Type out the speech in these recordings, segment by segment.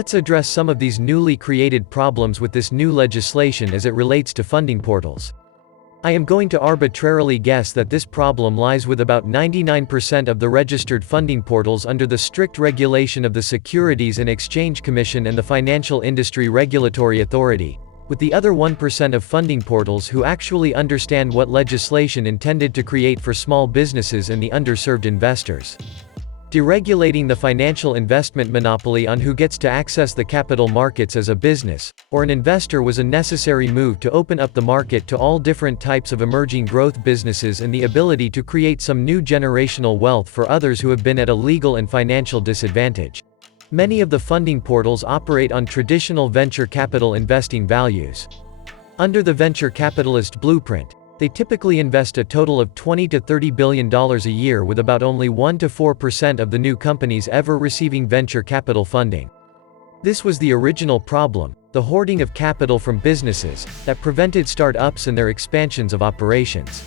Let's address some of these newly created problems with this new legislation as it relates to funding portals. I am going to arbitrarily guess that this problem lies with about 99% of the registered funding portals under the strict regulation of the Securities and Exchange Commission and the Financial Industry Regulatory Authority, with the other 1% of funding portals who actually understand what legislation intended to create for small businesses and the underserved investors. Deregulating the financial investment monopoly on who gets to access the capital markets as a business, or an investor was a necessary move to open up the market to all different types of emerging growth businesses and the ability to create some new generational wealth for others who have been at a legal and financial disadvantage. Many of the funding portals operate on traditional venture capital investing values. Under the venture capitalist blueprint, they typically invest a total of $20 to $30 billion a year, with about only 1 to 4% of the new companies ever receiving venture capital funding. This was the original problem, the hoarding of capital from businesses, that prevented startups and their expansions of operations.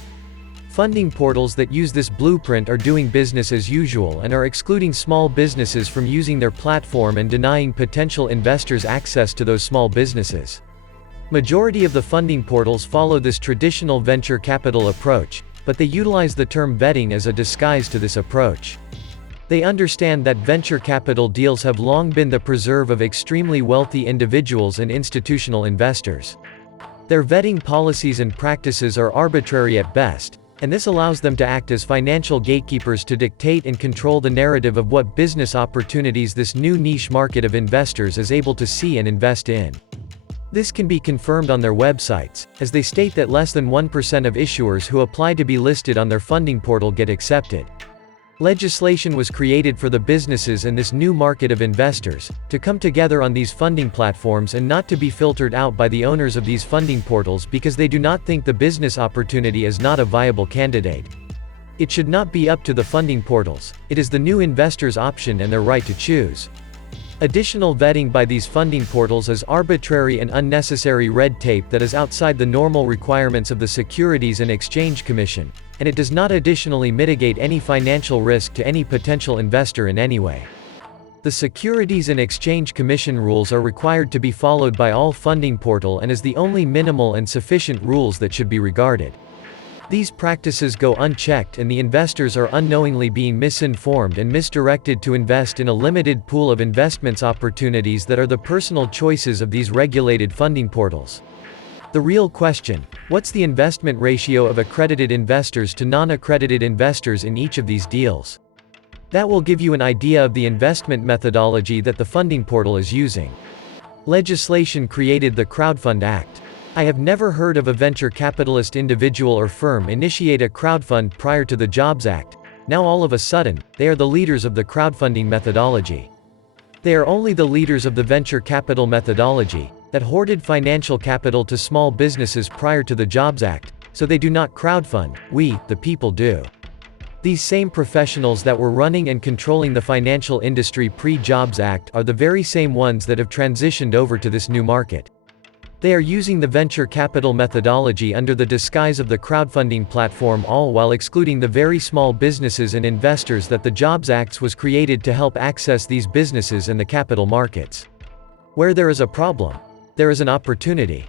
Funding portals that use this blueprint are doing business as usual and are excluding small businesses from using their platform and denying potential investors access to those small businesses. Majority of the funding portals follow this traditional venture capital approach, but they utilize the term vetting as a disguise to this approach. They understand that venture capital deals have long been the preserve of extremely wealthy individuals and institutional investors. Their vetting policies and practices are arbitrary at best, and this allows them to act as financial gatekeepers to dictate and control the narrative of what business opportunities this new niche market of investors is able to see and invest in. This can be confirmed on their websites, as they state that less than 1% of issuers who apply to be listed on their funding portal get accepted. Legislation was created for the businesses and this new market of investors to come together on these funding platforms and not to be filtered out by the owners of these funding portals because they do not think the business opportunity is not a viable candidate. It should not be up to the funding portals, it is the new investors' option and their right to choose. Additional vetting by these funding portals is arbitrary and unnecessary red tape that is outside the normal requirements of the Securities and Exchange Commission, and it does not additionally mitigate any financial risk to any potential investor in any way. The Securities and Exchange Commission rules are required to be followed by all funding portal and is the only minimal and sufficient rules that should be regarded. These practices go unchecked and the investors are unknowingly being misinformed and misdirected to invest in a limited pool of investments opportunities that are the personal choices of these regulated funding portals. The real question: what's the investment ratio of accredited investors to non-accredited investors in each of these deals? That will give you an idea of the investment methodology that the funding portal is using. Legislation created the Crowdfund Act. I have never heard of a venture capitalist individual or firm initiate a crowdfund prior to the Jobs Act. Now all of a sudden, they are the leaders of the crowdfunding methodology. They are only the leaders of the venture capital methodology, that hoarded financial capital to small businesses prior to the Jobs Act, so they do not crowdfund, we, the people do. These same professionals that were running and controlling the financial industry pre-Jobs Act are the very same ones that have transitioned over to this new market. They are using the venture capital methodology under the disguise of the crowdfunding platform, all while excluding the very small businesses and investors that the Jobs Act was created to help access these businesses and the capital markets. Where there is a problem, there is an opportunity.